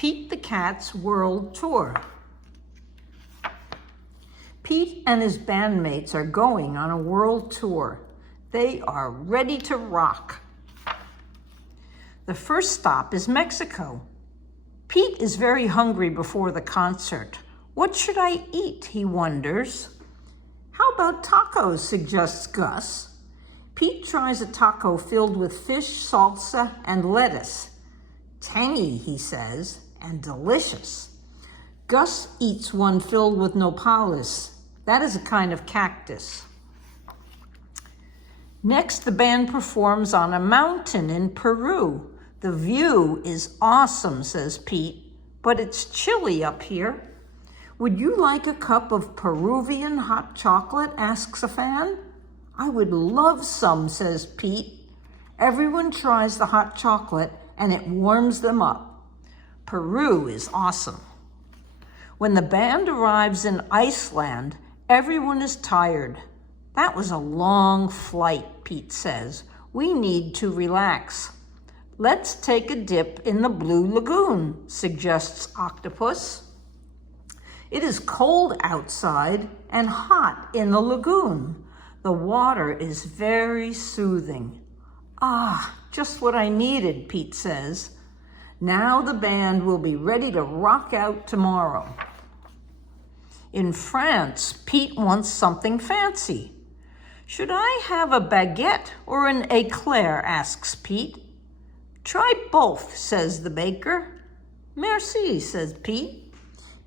Pete the Cat's World Tour. Pete and his bandmates are going on a world tour. They are ready to rock. The first stop is Mexico. Pete is very hungry before the concert. What should I eat, he wonders. How about tacos, suggests Gus. Pete tries a taco filled with fish, salsa, and lettuce. Tangy, he says, and delicious. Gus eats one filled with nopales. That is a kind of cactus. Next, the band performs on a mountain in Peru. The view is awesome, says Pete, but it's chilly up here. Would you like a cup of Peruvian hot chocolate, asks a fan. I would love some, says Pete. Everyone tries the hot chocolate and it warms them up. Peru is awesome. When the band arrives in Iceland, everyone is tired. That was a long flight, Pete says. We need to relax. Let's take a dip in the Blue Lagoon, suggests Octopus. It is cold outside and hot in the lagoon. The water is very soothing. Ah, just what I needed, Pete says. Now the band will be ready to rock out tomorrow. In France, Pete wants something fancy. Should I have a baguette or an eclair, asks Pete. Try both, says the baker. Merci, says Pete.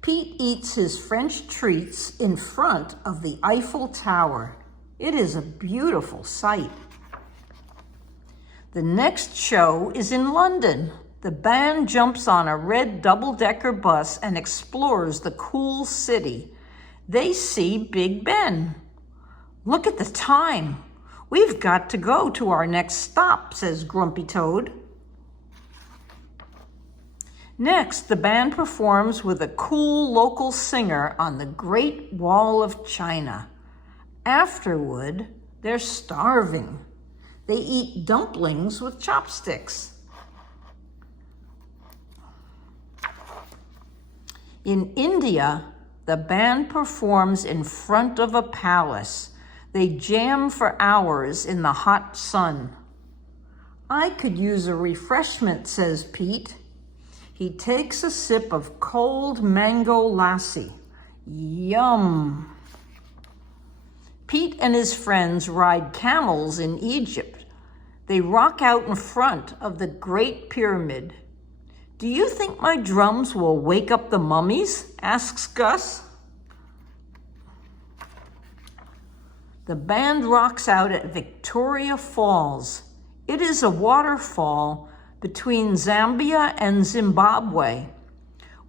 Pete eats his French treats in front of the Eiffel Tower. It is a beautiful sight. The next show is in London. The band jumps on a red double-decker bus and explores the cool city. They see Big Ben. Look at the time. We've got to go to our next stop, says Grumpy Toad. Next, the band performs with a cool local singer on the Great Wall of China. Afterward, they're starving. They eat dumplings with chopsticks. In India, the band performs in front of a palace. They jam for hours in the hot sun. I could use a refreshment, says Pete. He takes a sip of cold mango lassi. Yum! Pete and his friends ride camels in Egypt. They rock out in front of the Great Pyramid. Do you think my drums will wake up the mummies? Asks Gus. The band rocks out at Victoria Falls. It is a waterfall between Zambia and Zimbabwe.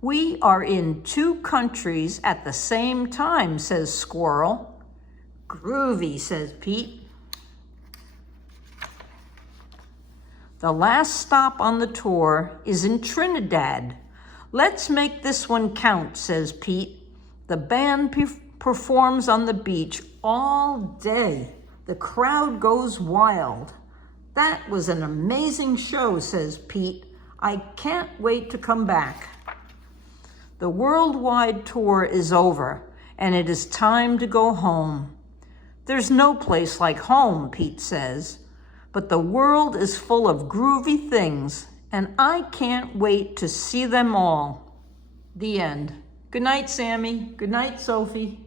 We are in two countries at the same time, says Squirrel. Groovy, says Pete. The last stop on the tour is in Trinidad. Let's make this one count, says Pete. The band performs on the beach all day. The crowd goes wild. That was an amazing show, says Pete. I can't wait to come back. The worldwide tour is over, and it is time to go home. There's no place like home, Pete says. But the world is full of groovy things, and I can't wait to see them all. The end. Good night, Sammy. Good night, Sophie.